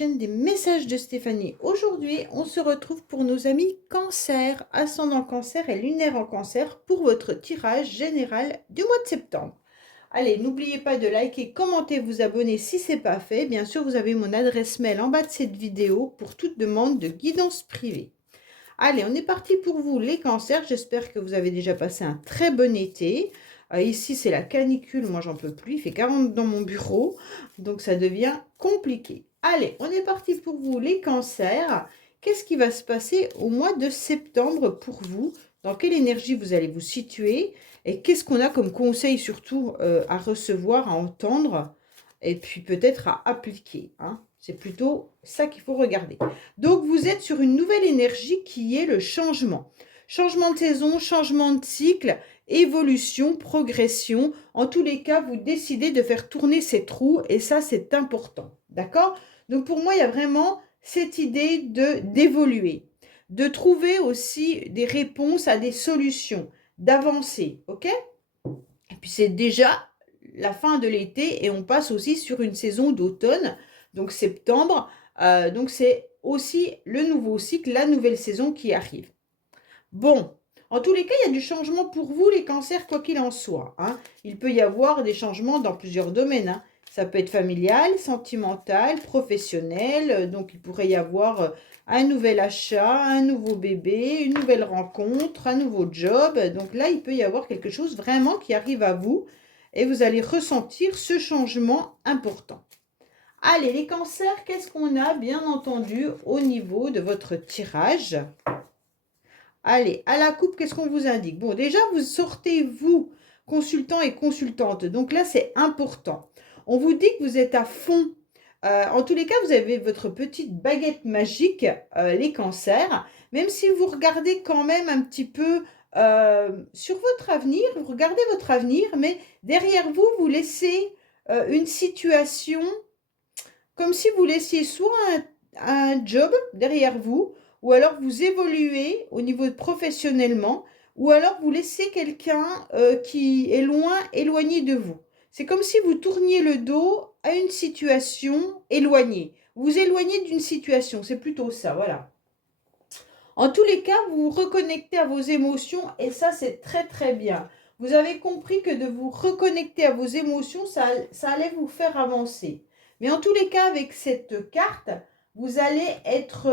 chaîne des messages de Stéphanie. Aujourd'hui, on se retrouve pour nos amis Cancer, ascendant Cancer et lunaire en Cancer pour votre tirage général du mois de septembre. Allez, n'oubliez pas de liker, commenter, vous abonner si ce n'est pas fait. Bien sûr, vous avez mon adresse mail en bas de cette vidéo pour toute demande de guidance privée. Allez, on est parti pour vous les cancers. J'espère que vous avez déjà passé un très bon été. Ici, c'est la canicule. Moi, j'en peux plus. Il fait 40 dans mon bureau. Donc, ça devient compliqué. Allez, on est parti pour vous les cancers. Qu'est-ce qui va se passer au mois de septembre pour vous? Dans quelle énergie vous allez vous situer? Et qu'est-ce qu'on a comme conseil surtout à recevoir, à entendre? Et puis peut-être à appliquer, hein. C'est plutôt ça qu'il faut regarder. Donc, vous êtes sur une nouvelle énergie qui est le changement. Changement de saison, changement de cycle, évolution, progression. En tous les cas, vous décidez de faire tourner ces trous et ça, c'est important. D'accord? Donc, pour moi, il y a vraiment cette idée d'évoluer, de trouver aussi des réponses à des solutions, d'avancer. OK? Et puis, c'est déjà la fin de l'été et on passe aussi sur une saison d'automne, donc septembre. Donc, c'est aussi le nouveau cycle, la nouvelle saison qui arrive. Bon, en tous les cas, il y a du changement pour vous, les cancers, quoi qu'il en soit, hein. Il peut y avoir des changements dans plusieurs domaines, hein. Ça peut être familial, sentimental, professionnel. Donc, il pourrait y avoir un nouvel achat, un nouveau bébé, une nouvelle rencontre, un nouveau job. Donc là, il peut y avoir quelque chose vraiment qui arrive à vous et vous allez ressentir ce changement important. Allez, les cancers, qu'est-ce qu'on a bien entendu au niveau de votre tirage? Allez, à la coupe, qu'est-ce qu'on vous indique? Bon, déjà, vous sortez, vous, consultant et consultante. Donc là, c'est important. On vous dit que vous êtes à fond. En tous les cas, vous avez votre petite baguette magique, les cancers. Même si vous regardez quand même un petit peu sur votre avenir, vous regardez votre avenir, mais derrière vous, vous laissez une situation comme si vous laissiez soit un job derrière vous, ou alors vous évoluez au niveau de professionnellement, ou alors vous laissez quelqu'un qui est loin, éloigné de vous. C'est comme si vous tourniez le dos à une situation éloignée. Vous vous éloignez d'une situation, c'est plutôt ça, voilà. En tous les cas, vous vous reconnectez à vos émotions et ça, c'est très très bien. Vous avez compris que de vous reconnecter à vos émotions, ça allait vous faire avancer. Mais en tous les cas, avec cette carte, vous allez être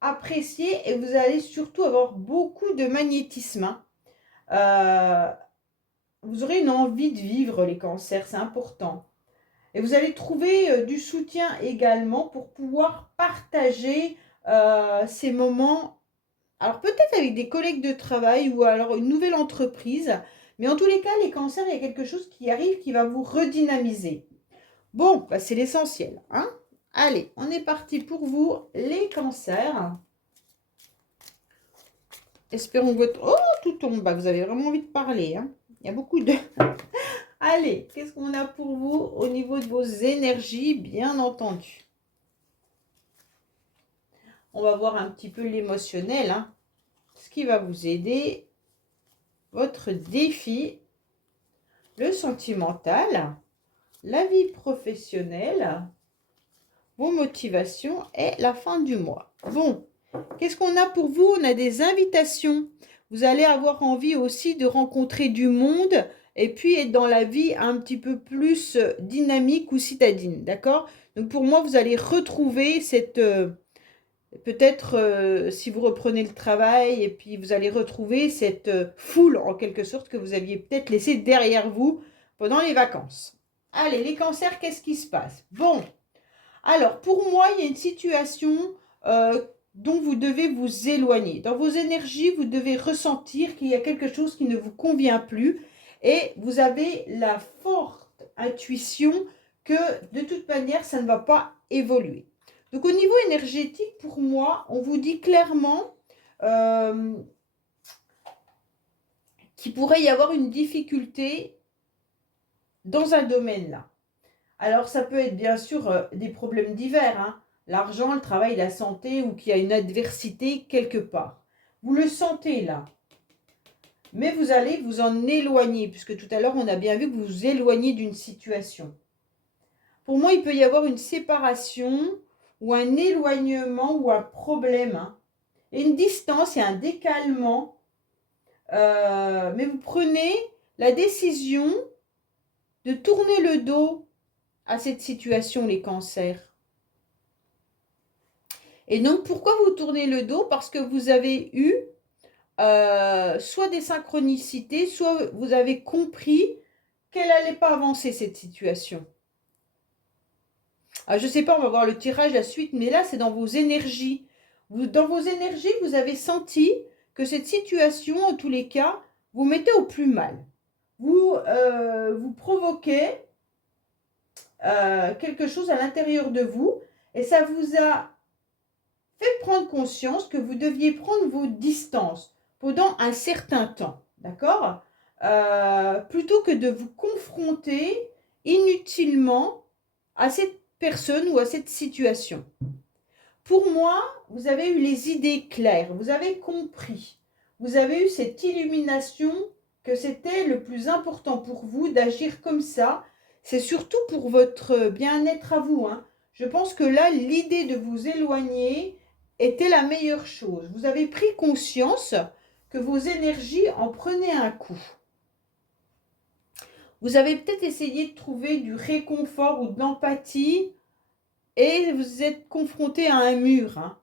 apprécié et vous allez surtout avoir beaucoup de magnétisme, hein. Vous aurez une envie de vivre, les cancers, c'est important. Et vous allez trouver du soutien également pour pouvoir partager ces moments. Alors peut-être avec des collègues de travail ou alors une nouvelle entreprise. Mais en tous les cas, les cancers, il y a quelque chose qui arrive qui va vous redynamiser. Bon, bah c'est l'essentiel, hein. Allez, on est parti pour vous, les cancers. Espérons que votre... Oh, tout tombe. Bah, vous avez vraiment envie de parler, hein. Il y a beaucoup de... Allez, qu'est-ce qu'on a pour vous au niveau de vos énergies, bien entendu. On va voir un petit peu l'émotionnel, hein. Ce qui va vous aider, votre défi, le sentimental, la vie professionnelle, vos motivations et la fin du mois. Bon, qu'est-ce qu'on a pour vous? On a des invitations. Vous allez avoir envie aussi de rencontrer du monde et puis être dans la vie un petit peu plus dynamique ou citadine, d'accord? Donc pour moi, vous allez retrouver cette... peut-être si vous reprenez le travail et puis vous allez retrouver cette foule en quelque sorte que vous aviez peut-être laissée derrière vous pendant les vacances. Allez, les cancers, qu'est-ce qui se passe? Bon, alors pour moi, il y a une situation dont vous devez vous éloigner. Dans vos énergies, vous devez ressentir qu'il y a quelque chose qui ne vous convient plus et vous avez la forte intuition que de toute manière, ça ne va pas évoluer. Donc au niveau énergétique, pour moi, on vous dit clairement qu'il pourrait y avoir une difficulté dans un domaine là. Alors ça peut être bien sûr des problèmes divers, hein. L'argent, le travail, la santé ou qu'il y a une adversité quelque part. Vous le sentez là. Mais vous allez vous en éloigner, puisque tout à l'heure on a bien vu que vous vous éloignez d'une situation. Pour moi, il peut y avoir une séparation ou un éloignement ou un problème, hein. Et une distance et un décalement. Mais vous prenez la décision de tourner le dos à cette situation, les cancers. Et donc, pourquoi vous tournez le dos? Parce que vous avez eu soit des synchronicités, soit vous avez compris qu'elle n'allait pas avancer, cette situation. Alors, je ne sais pas, on va voir le tirage, la suite, mais là, c'est dans vos énergies. Dans vos énergies, vous avez senti que cette situation, en tous les cas, vous mettez au plus mal. Vous provoquez quelque chose à l'intérieur de vous et ça vous a fait prendre conscience que vous deviez prendre vos distances pendant un certain temps, d'accord, plutôt que de vous confronter inutilement à cette personne ou à cette situation. Pour moi, vous avez eu les idées claires, vous avez compris, vous avez eu cette illumination que c'était le plus important pour vous d'agir comme ça. C'est surtout pour votre bien-être à vous, hein. Je pense que là, l'idée de vous éloigner était la meilleure chose. Vous avez pris conscience que vos énergies en prenaient un coup. Vous avez peut-être essayé de trouver du réconfort ou de l'empathie et vous êtes confronté à un mur, hein.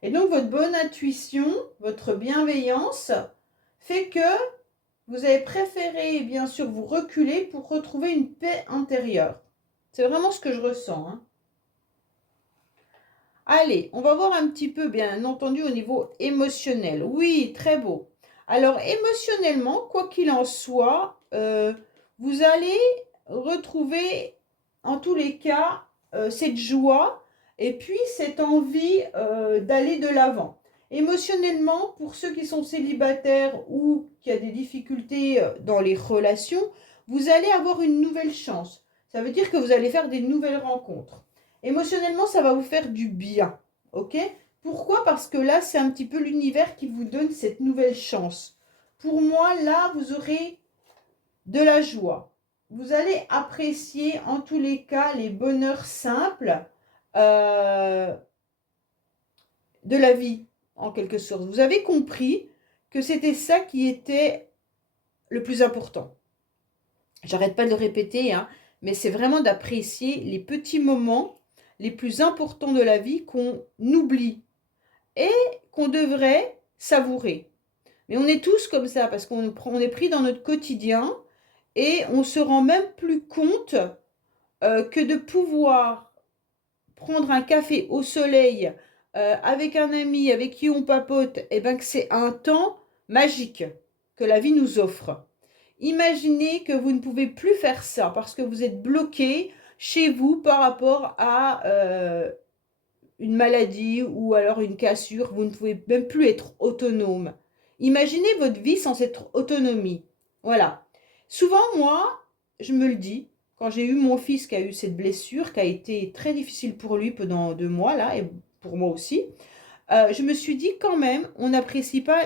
Et donc, votre bonne intuition, votre bienveillance fait que vous avez préféré, bien sûr, vous reculer pour retrouver une paix intérieure. C'est vraiment ce que je ressens, hein. Allez, on va voir un petit peu, bien entendu, au niveau émotionnel. Oui, très beau. Alors, émotionnellement, quoi qu'il en soit, vous allez retrouver, en tous les cas, cette joie et puis cette envie d'aller de l'avant. Émotionnellement, pour ceux qui sont célibataires ou qui ont des difficultés dans les relations, vous allez avoir une nouvelle chance. Ça veut dire que vous allez faire des nouvelles rencontres. Émotionnellement, ça va vous faire du bien, ok? Pourquoi? Parce que là, c'est un petit peu l'univers qui vous donne cette nouvelle chance. Pour moi, là, vous aurez de la joie. Vous allez apprécier, en tous les cas, les bonheurs simples de la vie, en quelque sorte. Vous avez compris que c'était ça qui était le plus important. J'arrête pas de le répéter, hein, mais c'est vraiment d'apprécier les petits moments les plus importants de la vie qu'on oublie et qu'on devrait savourer. Mais on est tous comme ça parce qu'on est pris dans notre quotidien et on se rend même plus compte que de pouvoir prendre un café au soleil avec un ami avec qui on papote, et ben que c'est un temps magique que la vie nous offre. Imaginez que vous ne pouvez plus faire ça parce que vous êtes bloqué chez vous par rapport à une maladie ou alors une cassure. Vous ne pouvez même plus être autonome. Imaginez votre vie sans cette autonomie. Voilà. Souvent, moi, je me le dis, quand j'ai eu mon fils qui a eu cette blessure, qui a été très difficile pour lui pendant 2 mois, là, et pour moi aussi, je me suis dit quand même, on n'apprécie pas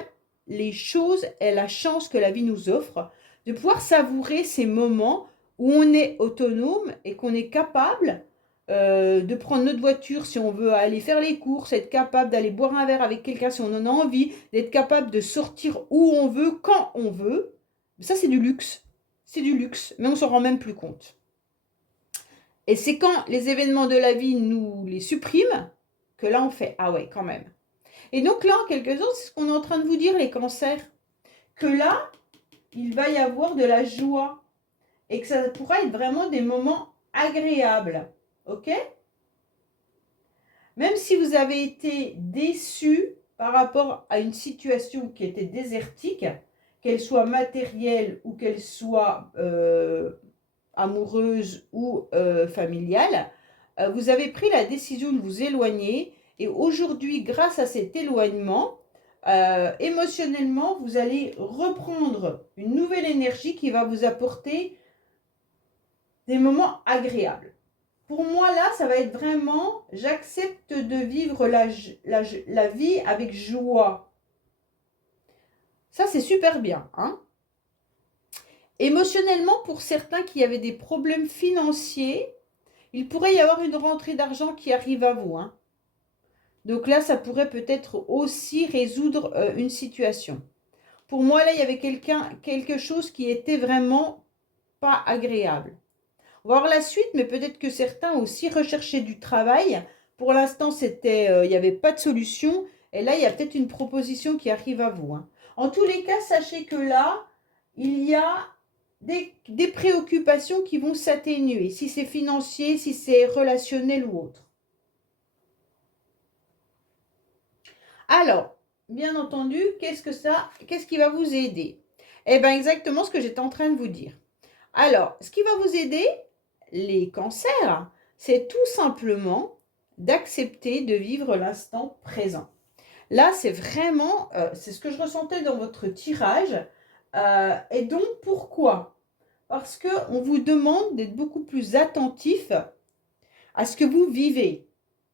les choses et la chance que la vie nous offre de pouvoir savourer ces moments où on est autonome et qu'on est capable de prendre notre voiture si on veut aller faire les courses, être capable d'aller boire un verre avec quelqu'un si on en a envie, d'être capable de sortir où on veut, quand on veut. Ça, c'est du luxe. C'est du luxe, mais on s'en rend même plus compte. Et c'est quand les événements de la vie nous les suppriment que là, on fait « Ah ouais, quand même ». Et donc là, en quelque sorte, c'est ce qu'on est en train de vous dire, les cancers. Que là, il va y avoir de la joie. Et que ça pourra être vraiment des moments agréables. Ok? Même si vous avez été déçu par rapport à une situation qui était désertique, qu'elle soit matérielle ou qu'elle soit amoureuse ou familiale, vous avez pris la décision de vous éloigner. Et aujourd'hui, grâce à cet éloignement, émotionnellement, vous allez reprendre une nouvelle énergie qui va vous apporter des moments agréables. Pour moi, là, ça va être vraiment, j'accepte de vivre la vie avec joie. Ça, c'est super bien, hein? Émotionnellement, pour certains qui avaient des problèmes financiers, Il pourrait y avoir une rentrée d'argent qui arrive à vous, hein. Donc là, ça pourrait peut-être aussi résoudre une situation. Pour moi, là, il y avait quelque chose qui était vraiment pas agréable. On va voir la suite, mais peut-être que certains aussi recherchaient du travail. Pour l'instant, il n'y avait pas de solution. Et là, il y a peut-être une proposition qui arrive à vous, hein. En tous les cas, sachez que là, il y a des préoccupations qui vont s'atténuer, si c'est financier, si c'est relationnel ou autre. Alors, bien entendu, qu'est-ce qui va vous aider? Eh bien, exactement ce que j'étais en train de vous dire. Alors, ce qui va vous aider, les cancers, c'est tout simplement d'accepter de vivre l'instant présent. Là, c'est vraiment, c'est ce que je ressentais dans votre tirage. Et donc, pourquoi? Parce qu'on vous demande d'être beaucoup plus attentif à ce que vous vivez,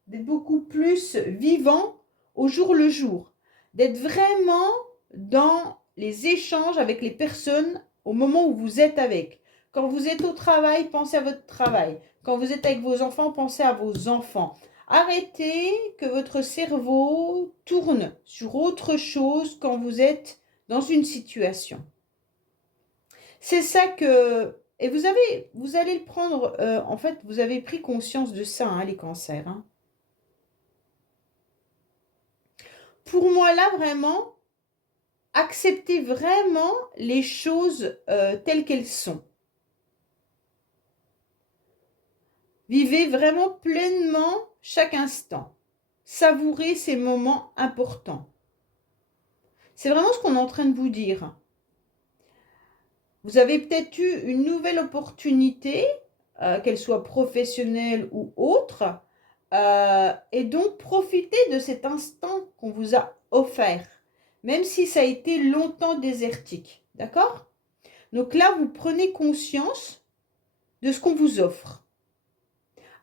d'être beaucoup plus vivant au jour le jour, d'être vraiment dans les échanges avec les personnes au moment où vous êtes avec. Quand vous êtes au travail, pensez à votre travail. Quand vous êtes avec vos enfants, pensez à vos enfants. Arrêtez que votre cerveau tourne sur autre chose quand vous êtes dans une situation. C'est ça que... Et vous allez le prendre, en fait, vous avez pris conscience de ça, hein, les cancers, hein. Pour moi, là, vraiment, acceptez vraiment les choses telles qu'elles sont. Vivez vraiment pleinement chaque instant. Savourez ces moments importants. C'est vraiment ce qu'on est en train de vous dire. Vous avez peut-être eu une nouvelle opportunité, qu'elle soit professionnelle ou autre, et donc profitez de cet instant qu'on vous a offert, même si ça a été longtemps désertique. D'accord? Donc là, vous prenez conscience de ce qu'on vous offre.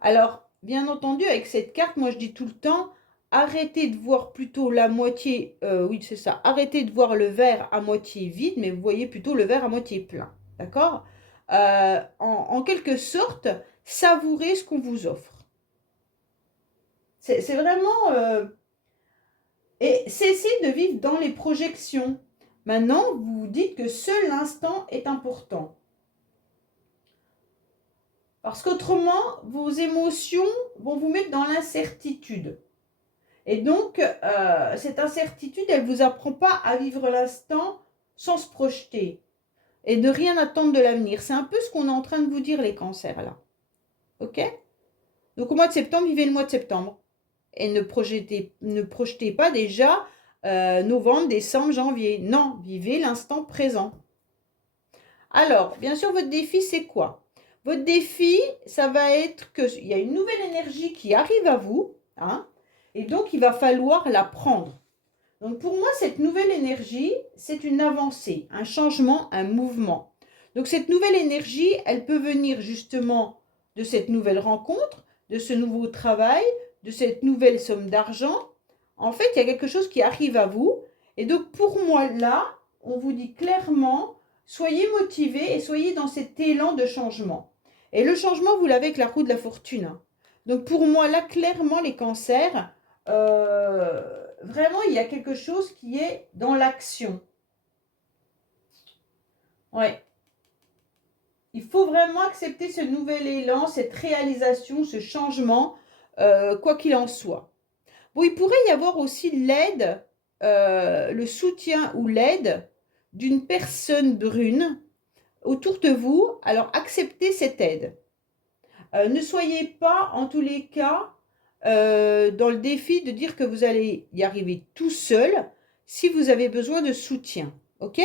Alors, bien entendu, avec cette carte, moi je dis tout le temps, arrêtez de voir plutôt la moitié, oui c'est ça, arrêtez de voir le verre à moitié vide, mais vous voyez plutôt le verre à moitié plein. D'accord? En quelque sorte, savourez ce qu'on vous offre. C'est vraiment... et cessez de vivre dans les projections. Maintenant, vous vous dites que seul l'instant est important. Parce qu'autrement, vos émotions vont vous mettre dans l'incertitude. Et donc, cette incertitude, elle ne vous apprend pas à vivre l'instant sans se projeter et de rien attendre de l'avenir. C'est un peu ce qu'on est en train de vous dire, les cancers, là. OK? Donc, au mois de septembre, vivez le mois de septembre. Et ne projetez pas déjà novembre, décembre, janvier. Non, vivez l'instant présent. Alors, bien sûr, votre défi, c'est quoi? Votre défi, ça va être qu'il y a une nouvelle énergie qui arrive à vous, hein, et donc il va falloir la prendre. Donc pour moi, cette nouvelle énergie, c'est une avancée, un changement, un mouvement. Donc cette nouvelle énergie, elle peut venir justement de cette nouvelle rencontre, de ce nouveau travail, de cette nouvelle somme d'argent. En fait, il y a quelque chose qui arrive à vous. Et donc pour moi, là, on vous dit clairement, soyez motivés et soyez dans cet élan de changement. Et le changement, vous l'avez avec la roue de la fortune. Donc pour moi, là, clairement, les cancers, vraiment, il y a quelque chose qui est dans l'action. Ouais. Il faut vraiment accepter ce nouvel élan, cette réalisation, ce changement, quoi qu'il en soit. Bon, il pourrait y avoir aussi l'aide, le soutien ou l'aide d'une personne brune autour de vous. Alors, acceptez cette aide. Ne soyez pas, en tous les cas, dans le défi de dire que vous allez y arriver tout seul si vous avez besoin de soutien. OK?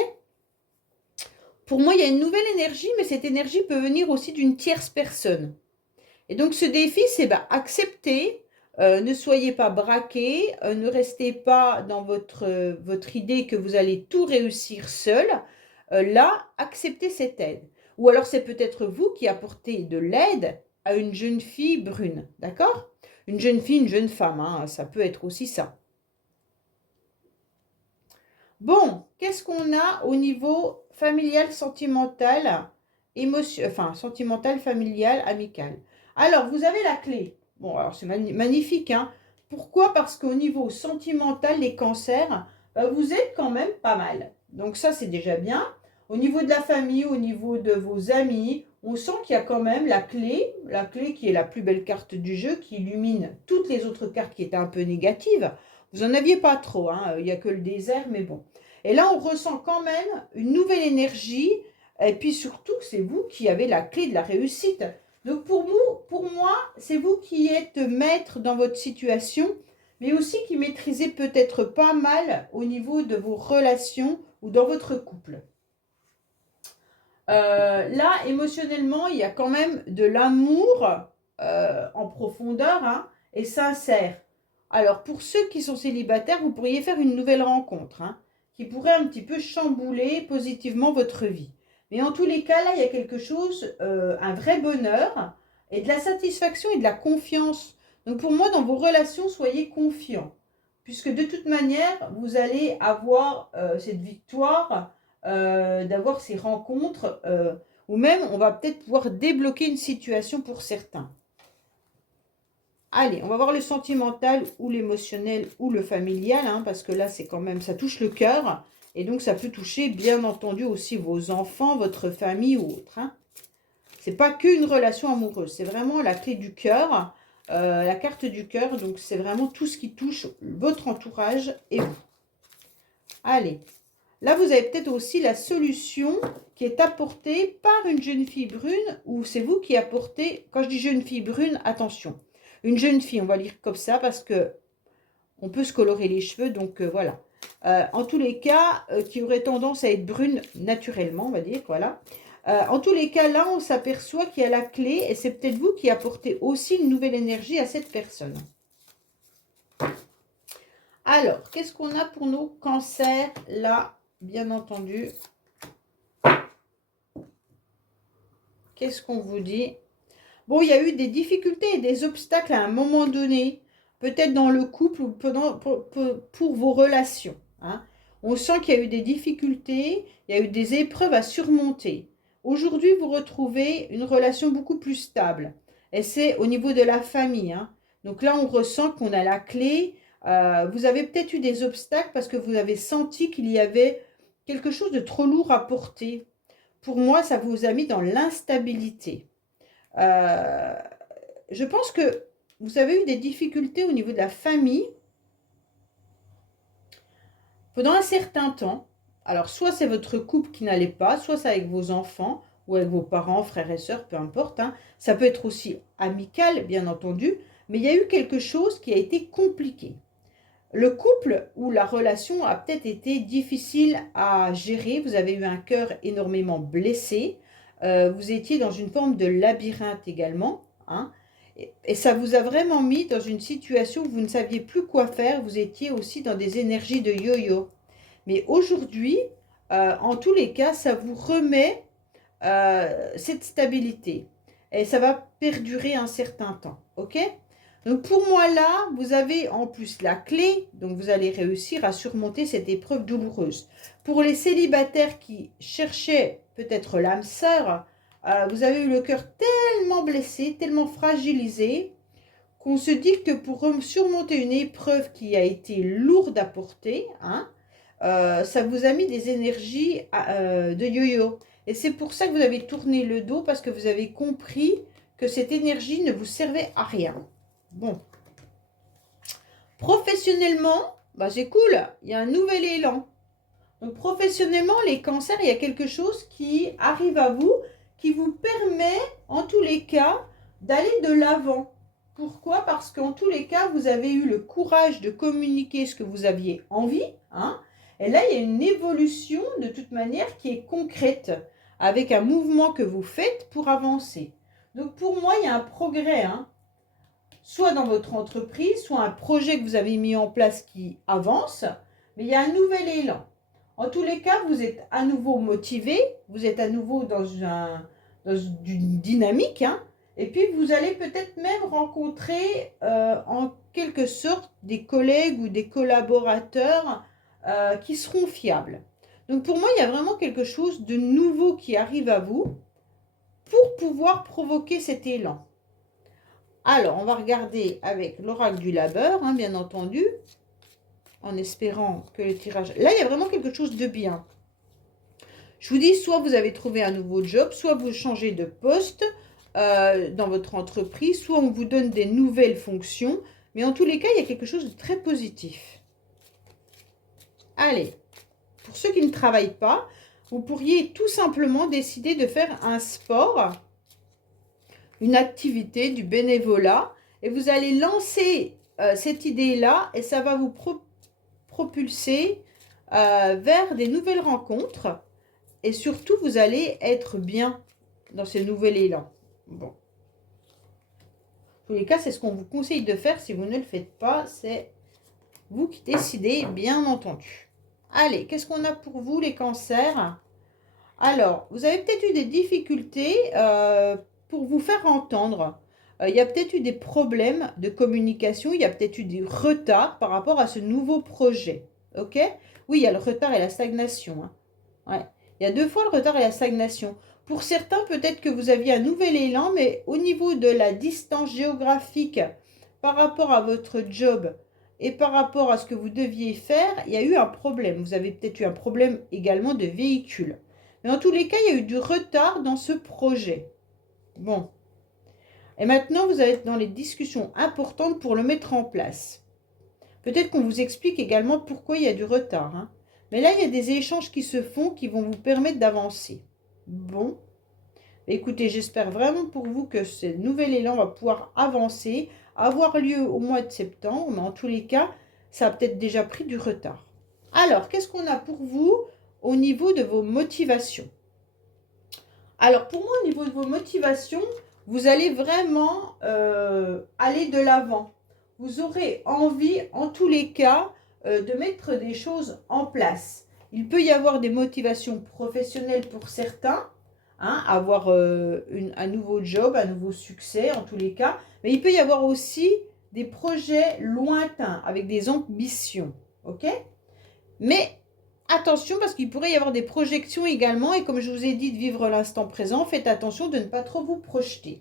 Pour moi, il y a une nouvelle énergie, mais cette énergie peut venir aussi d'une tierce personne. Et donc, ce défi, c'est accepter, ne soyez pas braqué, ne restez pas dans votre idée que vous allez tout réussir seul. Là, acceptez cette aide. Ou alors, c'est peut-être vous qui apportez de l'aide à une jeune fille brune, d'accord? Une jeune fille, une jeune femme, hein, ça peut être aussi ça. Bon, qu'est-ce qu'on a au niveau familial, sentimental, sentimental, familial, amical? Alors, vous avez la clé. Bon, alors c'est magnifique, hein. Pourquoi? Parce qu'au niveau sentimental, les cancers, vous êtes quand même pas mal. Donc ça, c'est déjà bien. Au niveau de la famille, au niveau de vos amis, on sent qu'il y a quand même la clé qui est la plus belle carte du jeu, qui illumine toutes les autres cartes qui étaient un peu négatives. Vous n'en aviez pas trop, hein. Il n'y a que le désert, mais bon. Et là, on ressent quand même une nouvelle énergie. Et puis surtout, c'est vous qui avez la clé de la réussite. Donc pour moi, c'est vous qui êtes maître dans votre situation, mais aussi qui maîtrisez peut-être pas mal au niveau de vos relations ou dans votre couple. Là, émotionnellement, il y a quand même de l'amour en profondeur, hein, et sincère. Alors, pour ceux qui sont célibataires, vous pourriez faire une nouvelle rencontre, hein, qui pourrait un petit peu chambouler positivement votre vie. Mais en tous les cas, là, il y a quelque chose, un vrai bonheur et de la satisfaction et de la confiance. Donc, pour moi, dans vos relations, soyez confiants, puisque de toute manière, vous allez avoir cette victoire, d'avoir ces rencontres, ou même, on va peut-être pouvoir débloquer une situation pour certains. Allez, on va voir le sentimental ou l'émotionnel ou le familial, hein, parce que là, c'est quand même, ça touche le cœur. Et donc, ça peut toucher, bien entendu, aussi vos enfants, votre famille ou autre. Hein. C'est pas qu'une relation amoureuse, c'est vraiment la clé du cœur, la carte du cœur. Donc, c'est vraiment tout ce qui touche votre entourage et vous. Allez, là, vous avez peut-être aussi la solution qui est apportée par une jeune fille brune, ou c'est vous qui apportez, quand je dis jeune fille brune, attention. Une jeune fille, on va lire comme ça parce que on peut se colorer les cheveux, donc voilà. En tous les cas, qui aurait tendance à être brune naturellement, on va dire, voilà. En tous les cas, là, on s'aperçoit qu'il y a la clé et c'est peut-être vous qui apportez aussi une nouvelle énergie à cette personne. Alors, qu'est-ce qu'on a pour nos cancers, là, bien entendu? Qu'est-ce qu'on vous dit? Bon, il y a eu des difficultés et des obstacles à un moment donné, peut-être dans le couple ou pour vos relations. Hein. On sent qu'il y a eu des difficultés, il y a eu des épreuves à surmonter. Aujourd'hui, vous retrouvez une relation beaucoup plus stable. Et c'est au niveau de la famille. Hein. Donc là, on ressent qu'on a la clé. Vous avez peut-être eu des obstacles parce que vous avez senti qu'il y avait quelque chose de trop lourd à porter. Pour moi, ça vous a mis dans l'instabilité. Euh, je pense que vous avez eu des difficultés au niveau de la famille pendant un certain temps. Alors, soit c'est votre couple qui n'allait pas, soit c'est avec vos enfants ou avec vos parents, frères et sœurs, peu importe. Hein. Ça peut être aussi amical, bien entendu, mais il y a eu quelque chose qui a été compliqué. Le couple ou la relation a peut-être été difficile à gérer. Vous avez eu un cœur énormément blessé. Vous étiez dans une forme de labyrinthe également. Hein, et ça vous a vraiment mis dans une situation où vous ne saviez plus quoi faire. Vous étiez aussi dans des énergies de yo-yo. Mais aujourd'hui, en tous les cas, ça vous remet cette stabilité. Et ça va perdurer un certain temps. OK ? Donc pour moi là, vous avez en plus la clé, donc vous allez réussir à surmonter cette épreuve douloureuse. Pour les célibataires qui cherchaient peut-être l'âme sœur, vous avez eu le cœur tellement blessé, tellement fragilisé, qu'on se dit que pour surmonter une épreuve qui a été lourde à porter, hein, ça vous a mis des énergies de yo-yo. Et c'est pour ça que vous avez tourné le dos, parce que vous avez compris que cette énergie ne vous servait à rien. Bon. Professionnellement, bah c'est cool, il y a un nouvel élan. Donc professionnellement, les cancers, il y a quelque chose qui arrive à vous, qui vous permet, en tous les cas, d'aller de l'avant. Pourquoi? Parce qu'en tous les cas, vous avez eu le courage de communiquer ce que vous aviez envie. Hein, et là, il y a une évolution, de toute manière, qui est concrète, avec un mouvement que vous faites pour avancer. Donc pour moi, il y a un progrès, hein, soit dans votre entreprise, soit un projet que vous avez mis en place qui avance, mais il y a un nouvel élan. En tous les cas, vous êtes à nouveau motivé, vous êtes à nouveau dans une dynamique, hein, et puis vous allez peut-être même rencontrer en quelque sorte des collègues ou des collaborateurs qui seront fiables. Donc pour moi, il y a vraiment quelque chose de nouveau qui arrive à vous pour pouvoir provoquer cet élan. Alors, on va regarder avec l'oracle du labeur, hein, bien entendu, en espérant que le tirage... Là, il y a vraiment quelque chose de bien. Je vous dis, soit vous avez trouvé un nouveau job, soit vous changez de poste dans votre entreprise, soit on vous donne des nouvelles fonctions. Mais en tous les cas, il y a quelque chose de très positif. Allez, pour ceux qui ne travaillent pas, vous pourriez tout simplement décider de faire un sport, une activité, du bénévolat, et vous allez lancer cette idée-là, et ça va vous propulser vers des nouvelles rencontres, et surtout, vous allez être bien dans ce nouvel élan. Bon. En tous les cas, c'est ce qu'on vous conseille de faire. Si vous ne le faites pas, c'est vous qui décidez, bien entendu. Allez, qu'est-ce qu'on a pour vous, les cancers? Alors, vous avez peut-être eu des difficultés pour vous faire entendre. Il y a peut-être eu des problèmes de communication. Il y a peut-être eu du retard par rapport à ce nouveau projet. OK? Oui, il y a le retard et la stagnation. Hein. Ouais. Il y a 2 fois le retard et la stagnation. Pour certains, peut-être que vous aviez un nouvel élan, mais au niveau de la distance géographique par rapport à votre job et par rapport à ce que vous deviez faire, il y a eu un problème. Vous avez peut-être eu un problème également de véhicule. Mais en tous les cas, il y a eu du retard dans ce projet. Bon. Et maintenant, vous allez être dans les discussions importantes pour le mettre en place. Peut-être qu'on vous explique également pourquoi il y a du retard. Hein. Mais là, il y a des échanges qui se font qui vont vous permettre d'avancer. Bon. Écoutez, j'espère vraiment pour vous que ce nouvel élan va pouvoir avancer, avoir lieu au mois de septembre. Mais en tous les cas, ça a peut-être déjà pris du retard. Alors, qu'est-ce qu'on a pour vous au niveau de vos motivations? Alors, pour moi, au niveau de vos motivations, vous allez vraiment aller de l'avant. Vous aurez envie, en tous les cas, de mettre des choses en place. Il peut y avoir des motivations professionnelles pour certains, hein, avoir un nouveau job, un nouveau succès, en tous les cas. Mais il peut y avoir aussi des projets lointains, avec des ambitions. OK? Mais attention, parce qu'il pourrait y avoir des projections également. Et comme je vous ai dit de vivre l'instant présent, faites attention de ne pas trop vous projeter.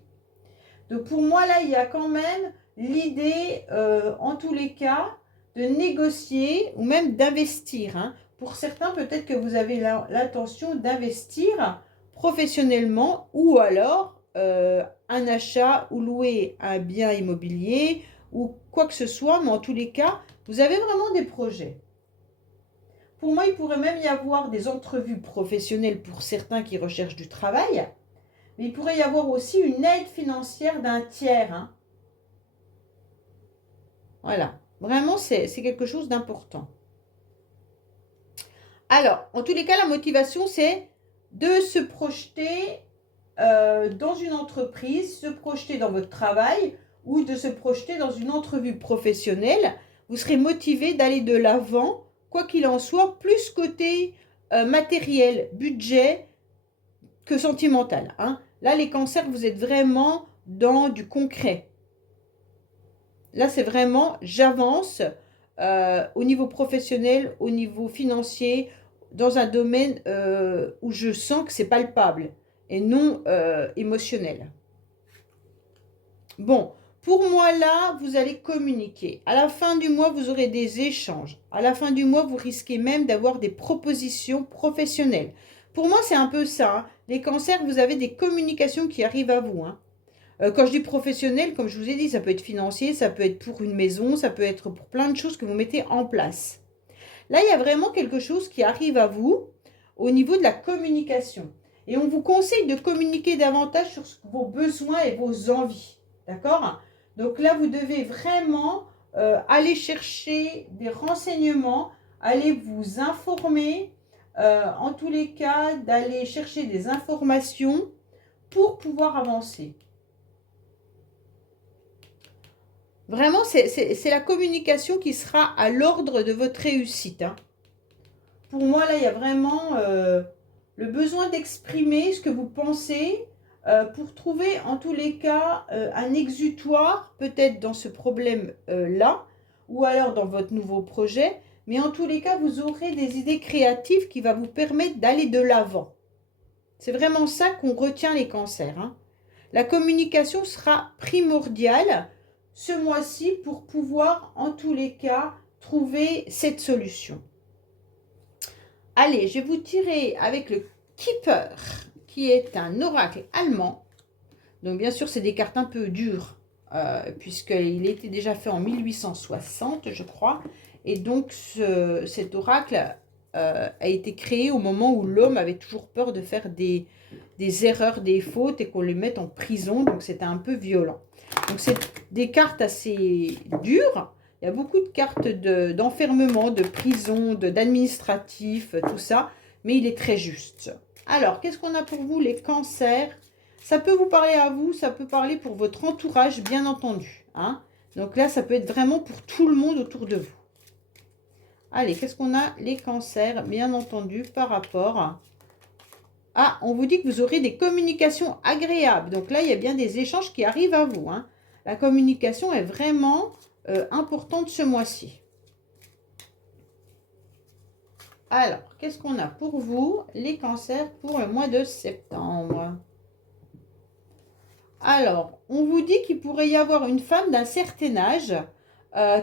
Donc pour moi, là, il y a quand même l'idée, en tous les cas, de négocier ou même d'investir. Hein. Pour certains, peut-être que vous avez l'intention d'investir professionnellement ou alors un achat ou louer un bien immobilier ou quoi que ce soit. Mais en tous les cas, vous avez vraiment des projets. Pour moi, il pourrait même y avoir des entrevues professionnelles pour certains qui recherchent du travail. Mais il pourrait y avoir aussi une aide financière d'un tiers. Hein. Voilà. Vraiment, c'est quelque chose d'important. Alors, en tous les cas, la motivation, c'est de se projeter dans une entreprise, se projeter dans votre travail ou de se projeter dans une entrevue professionnelle. Vous serez motivé d'aller de l'avant, quoi qu'il en soit, plus côté matériel, budget que sentimental. Hein. Là, les cancers, vous êtes vraiment dans du concret. Là, c'est vraiment, j'avance au niveau professionnel, au niveau financier, dans un domaine où je sens que c'est palpable et non émotionnel. Bon, pour moi, là, vous allez communiquer. À la fin du mois, vous aurez des échanges. À la fin du mois, vous risquez même d'avoir des propositions professionnelles. Pour moi, c'est un peu ça. Hein. Les cancers, vous avez des communications qui arrivent à vous. Hein. Quand je dis professionnel, comme je vous ai dit, ça peut être financier, ça peut être pour une maison, ça peut être pour plein de choses que vous mettez en place. Là, il y a vraiment quelque chose qui arrive à vous au niveau de la communication. Et on vous conseille de communiquer davantage sur vos besoins et vos envies. D'accord? Donc là, vous devez vraiment aller chercher des renseignements, aller vous informer, en tous les cas, d'aller chercher des informations pour pouvoir avancer. Vraiment, c'est la communication qui sera à l'ordre de votre réussite. Hein. Pour moi, là, il y a vraiment le besoin d'exprimer ce que vous pensez pour trouver, en tous les cas, un exutoire, peut-être dans ce problème-là, ou alors dans votre nouveau projet. Mais en tous les cas, vous aurez des idées créatives qui vont vous permettre d'aller de l'avant. C'est vraiment ça qu'on retient les cancers. Hein. La communication sera primordiale ce mois-ci pour pouvoir, en tous les cas, trouver cette solution. Allez, je vais vous tirer avec le Keeper, qui est un oracle allemand. Donc, bien sûr, c'est des cartes un peu dures, puisqu'il était déjà fait en 1860, je crois. Et donc, cet oracle a été créé au moment où l'homme avait toujours peur de faire des erreurs, des fautes et qu'on le mette en prison. Donc, c'était un peu violent. Donc, c'est des cartes assez dures. Il y a beaucoup de cartes d'enfermement, de prison, d'administratif, tout ça. Mais il est très juste. Alors, qu'est-ce qu'on a pour vous, les cancers? Ça peut vous parler à vous, ça peut parler pour votre entourage, bien entendu. Hein. Donc là, ça peut être vraiment pour tout le monde autour de vous. Allez, qu'est-ce qu'on a? Les cancers, bien entendu, par rapport... Ah, on vous dit que vous aurez des communications agréables. Donc là, il y a bien des échanges qui arrivent à vous. Hein. La communication est vraiment importante ce mois-ci. Alors, qu'est-ce qu'on a pour vous, les cancers, pour le mois de septembre? Alors, on vous dit qu'il pourrait y avoir une femme d'un certain âge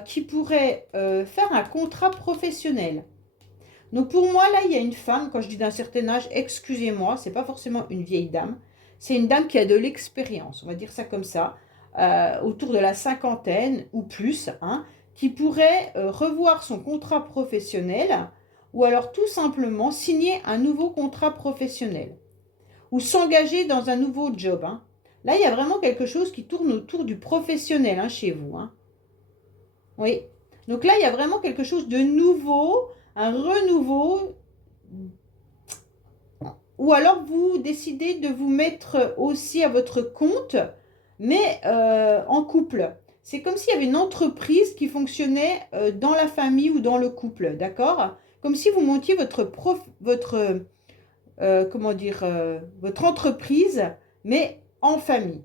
qui pourrait faire un contrat professionnel. Donc pour moi, là, il y a une femme, quand je dis d'un certain âge, excusez-moi, c'est pas forcément une vieille dame, c'est une dame qui a de l'expérience, on va dire ça comme ça, autour de la cinquantaine ou plus, hein, qui pourrait revoir son contrat professionnel ou alors tout simplement signer un nouveau contrat professionnel ou s'engager dans un nouveau job. Hein. Là, il y a vraiment quelque chose qui tourne autour du professionnel hein, chez vous. Hein. Oui. Donc là, il y a vraiment quelque chose de nouveau, un renouveau. Ou alors, vous décidez de vous mettre aussi à votre compte, mais en couple. C'est comme s'il y avait une entreprise qui fonctionnait dans la famille ou dans le couple, d'accord? Comme si vous montiez votre entreprise, mais en famille.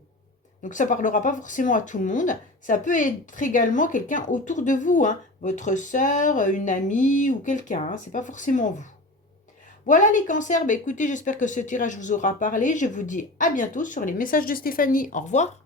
Donc ça ne parlera pas forcément à tout le monde. Ça peut être également quelqu'un autour de vous, hein, votre sœur, une amie ou quelqu'un. Hein, ce n'est pas forcément vous. Voilà les cancers. Bah, écoutez, j'espère que ce tirage vous aura parlé. Je vous dis à bientôt sur les messages de Stéphanie. Au revoir.